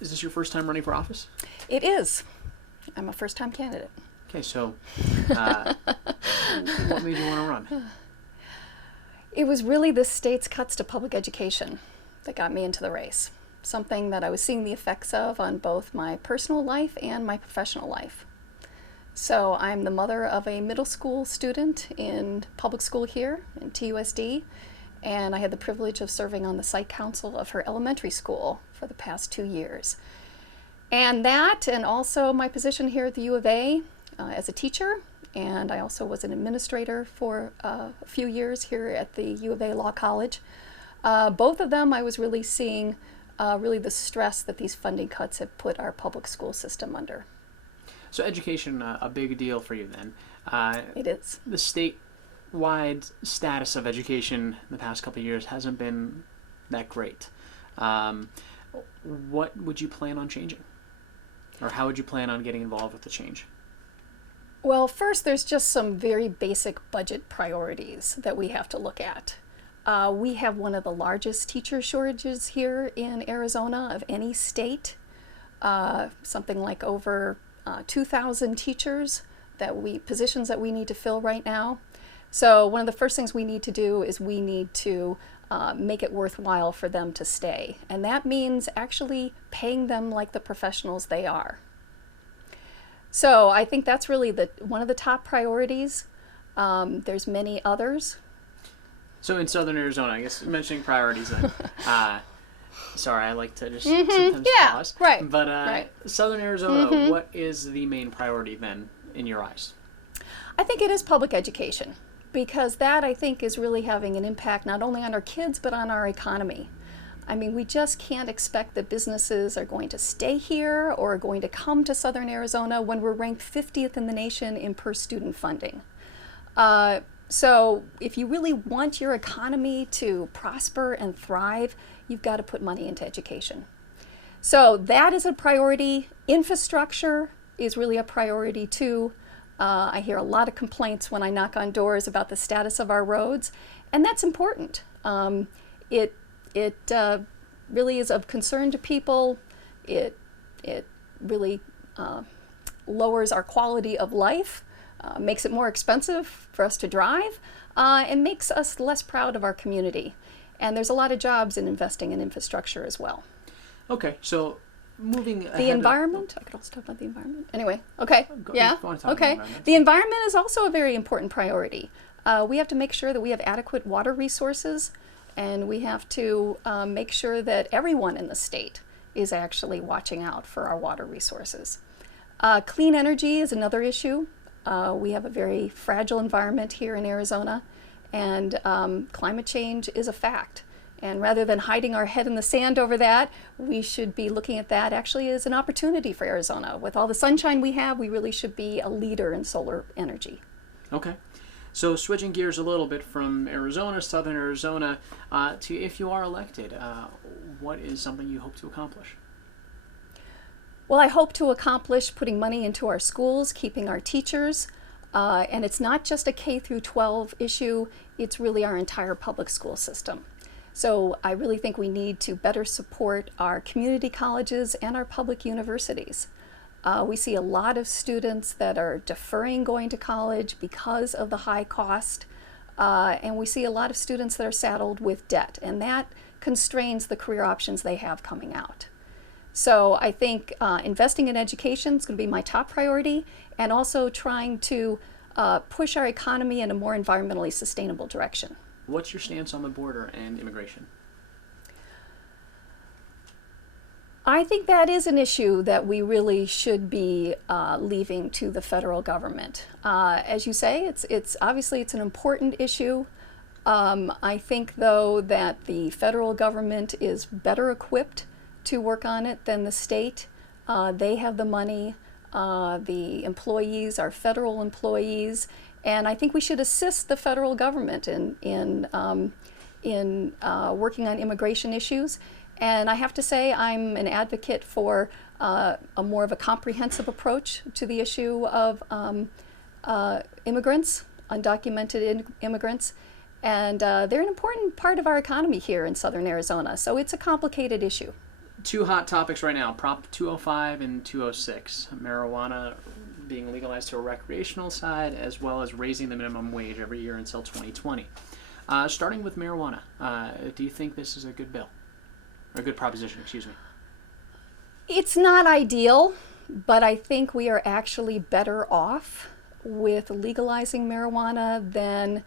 Is this your first time running for office? It is. I'm a first-time candidate. Okay, so what made you want to run? It was really the state's cuts to public education that got me into the race. Something that I was seeing the effects of on both my personal life and my professional life. So I'm the mother of a middle school student in public school here in TUSD, and I had the privilege of serving on the site council of her elementary school for the past 2 years. And that, and also my position here at the U of A as a teacher, and I also was an administrator for a few years here at the U of A Law College. Both of them I was really seeing really the stress that these funding cuts have put our public school system under. So education, a big deal for you then. It is. The statewide status of education in the past couple of years hasn't been that great. What would you plan on changing? Or how would you plan on getting involved with the change? Well, first, there's just some very basic budget priorities that we have to look at. We have one of the largest teacher shortages here in Arizona of any state, something like over 2,000 teachers positions that we need to fill right now. So one of the first things we need to do is we need to make it worthwhile for them to stay. And that means actually paying them like the professionals they are. So I think that's really one of the top priorities. There's many others. So in Southern Arizona, I guess mentioning priorities then. Sorry, I like to just sometimes pause. Right. But right. Southern Arizona, what is the main priority then in your eyes? I think it is public education, because that, I think, is really having an impact not only on our kids but on our economy. I mean, we just can't expect that businesses are going to stay here or are going to come to Southern Arizona when we're ranked 50th in the nation in per student funding. So if you really want your economy to prosper and thrive, you've got to put money into education. So that is a priority. Infrastructure is really a priority too. I hear a lot of complaints when I knock on doors about the status of our roads, and that's important. It really is of concern to people. It really lowers our quality of life, makes it more expensive for us to drive, and makes us less proud of our community. And there's a lot of jobs in investing in infrastructure as well. Okay, so moving ahead. The environment, I could also talk about the environment. Anyway, okay, yeah, okay. The The environment is also a very important priority. We have to make sure that we have adequate water resources, and we have to make sure that everyone in the state is actually watching out for our water resources. Clean energy is another issue. We have a very fragile environment here in Arizona, and climate change is a fact. And rather than hiding our head in the sand over that, we should be looking at that actually as an opportunity for Arizona. With all the sunshine we have, we really should be a leader in solar energy. Okay. So switching gears a little bit from Arizona, Southern Arizona, to if you are elected, what is something you hope to accomplish? Well, I hope to accomplish putting money into our schools, keeping our teachers, and it's not just a K through 12 issue, it's really our entire public school system. So I really think we need to better support our community colleges and our public universities. We see a lot of students that are deferring going to college because of the high cost, and we see a lot of students that are saddled with debt, and that constrains the career options they have coming out. So I think investing in education is going to be my top priority, and also trying to push our economy in a more environmentally sustainable direction. What's your stance on the border and immigration? I think that is an issue that we really should be leaving to the federal government. As you say, it's obviously it's an important issue. I think, though, that the federal government is better equipped to work on it than the state. They have the money. The employees are federal employees, and I think we should assist the federal government in working on immigration issues. And I have to say, I'm an advocate for a more of a comprehensive approach to the issue of immigrants, undocumented immigrants. And they're an important part of our economy here in Southern Arizona, so it's a complicated issue. Two hot topics right now, Prop 205 and 206, marijuana being legalized to a recreational side, as well as raising the minimum wage every year until 2020. Starting with marijuana, do you think this is a good bill? Or a good proposition, excuse me? It's not ideal, but I think we are actually better off with legalizing marijuana than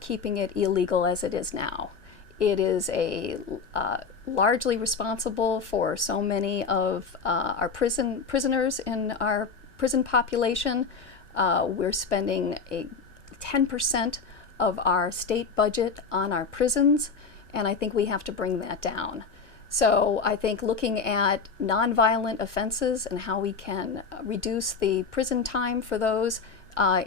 keeping it illegal as it is now. It is largely responsible for so many of our prisoners in our prison population. We're spending 10% of our state budget on our prisons, and I think we have to bring that down. So I think looking at nonviolent offenses and how we can reduce the prison time for those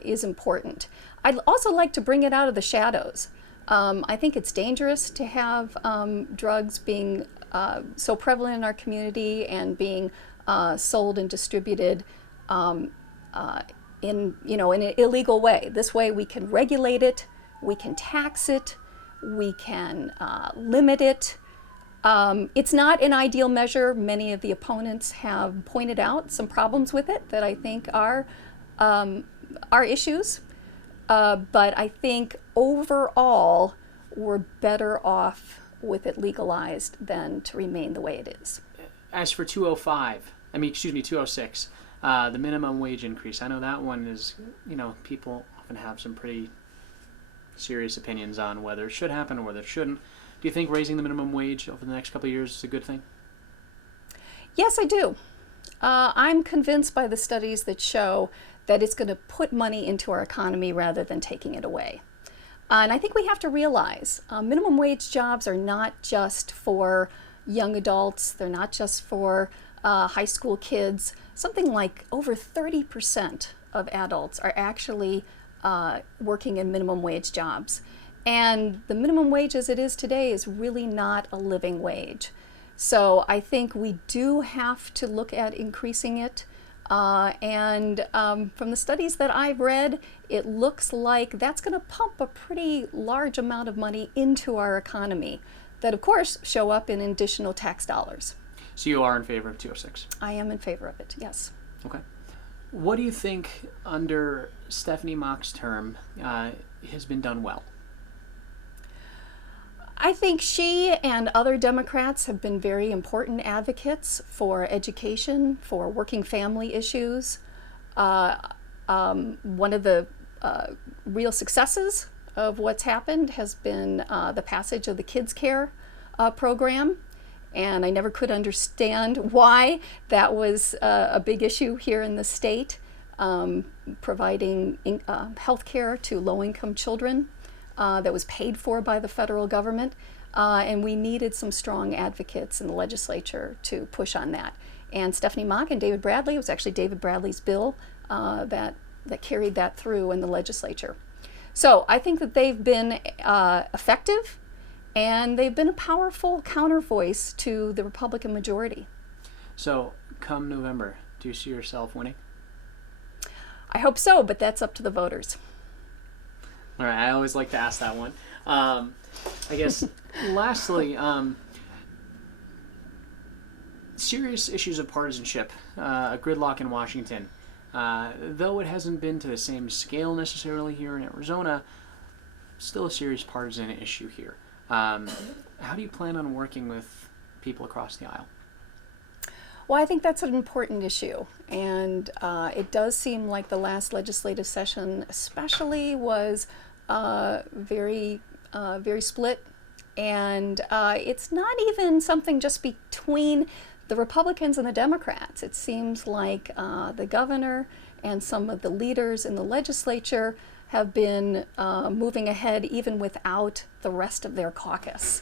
is important. I'd also like to bring it out of the shadows. I think it's dangerous to have drugs being so prevalent in our community and being sold and distributed in an illegal way. This way we can regulate it, we can tax it, we can limit it. It's not an ideal measure. Many of the opponents have pointed out some problems with it that I think are issues. But I think overall, we're better off with it legalized than to remain the way it is. As for 206, the minimum wage increase, I know that one is, people often have some pretty serious opinions on whether it should happen or whether it shouldn't. Do you think raising the minimum wage over the next couple of years is a good thing? Yes, I do. I'm convinced by the studies that show that it's going to put money into our economy rather than taking it away. And I think we have to realize minimum wage jobs are not just for young adults. They're not just for high school kids. Something like over 30% of adults are actually working in minimum wage jobs. And the minimum wage as it is today is really not a living wage. So I think we do have to look at increasing it. And from the studies that I've read, it looks like that's going to pump a pretty large amount of money into our economy that, of course, show up in additional tax dollars. So you are in favor of 206? I am in favor of it, yes. Okay. What do you think under Stephanie Mock's term has been done well? I think she and other Democrats have been very important advocates for education, for working family issues. One of the real successes of what's happened has been the passage of the Kids Care program. And I never could understand why that was a big issue here in the state, providing health care to low-income children. That was paid for by the federal government, and we needed some strong advocates in the legislature to push on that. And Stephanie Mock and David Bradley, it was actually David Bradley's bill that carried that through in the legislature. So I think that they've been effective, and they've been a powerful counter voice to the Republican majority. So come November, do you see yourself winning? I hope so, but that's up to the voters. All right, I always like to ask that one. I guess, lastly, serious issues of partisanship, gridlock in Washington. Though it hasn't been to the same scale necessarily here in Arizona, still a serious partisan issue here. How do you plan on working with people across the aisle? Well, I think that's an important issue, and it does seem like the last legislative session especially was very split, and it's not even something just between the Republicans and the Democrats. It seems like the governor and some of the leaders in the legislature have been moving ahead even without the rest of their caucus.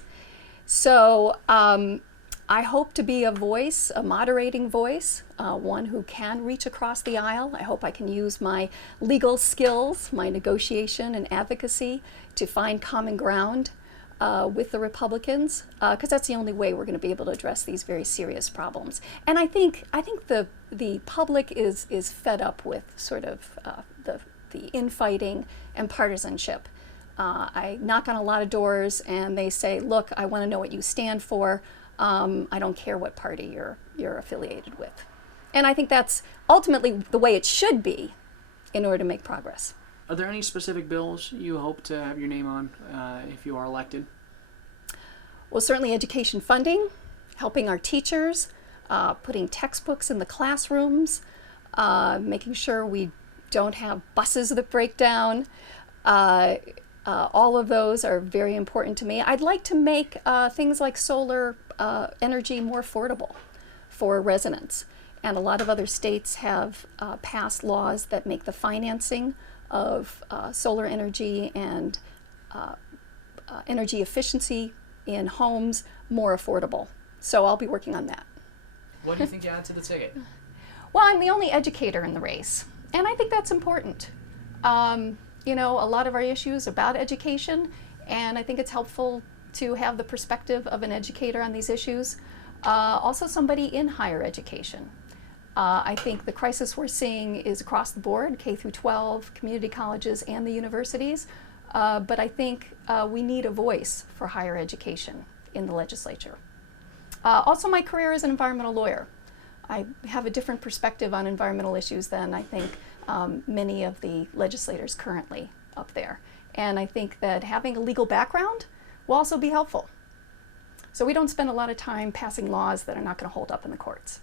So I hope to be a voice, a moderating voice, one who can reach across the aisle. I hope I can use my legal skills, my negotiation and advocacy to find common ground with the Republicans, because that's the only way we're going to be able to address these very serious problems. And I think the public is fed up with sort of the infighting and partisanship. I knock on a lot of doors and they say, look, I want to know what you stand for. I don't care what party you're affiliated with. And I think that's ultimately the way it should be in order to make progress. Are there any specific bills you hope to have your name on if you are elected? Well, certainly education funding, helping our teachers, putting textbooks in the classrooms, making sure we don't have buses that break down. All of those are very important to me. I'd like to make things like solar energy more affordable for residents. And a lot of other states have passed laws that make the financing of solar energy and energy efficiency in homes more affordable. So I'll be working on that. What do you think you add to the ticket? Well, I'm the only educator in the race, and I think that's important. You know, a lot of our issues are about education, and I think it's helpful to have the perspective of an educator on these issues. Also somebody in higher education. I think the crisis we're seeing is across the board, K through 12, community colleges, and the universities. But I think we need a voice for higher education in the legislature. Also, my career as an environmental lawyer. I have a different perspective on environmental issues than I think many of the legislators currently up there. And I think that having a legal background will also be helpful. So we don't spend a lot of time passing laws that are not going to hold up in the courts.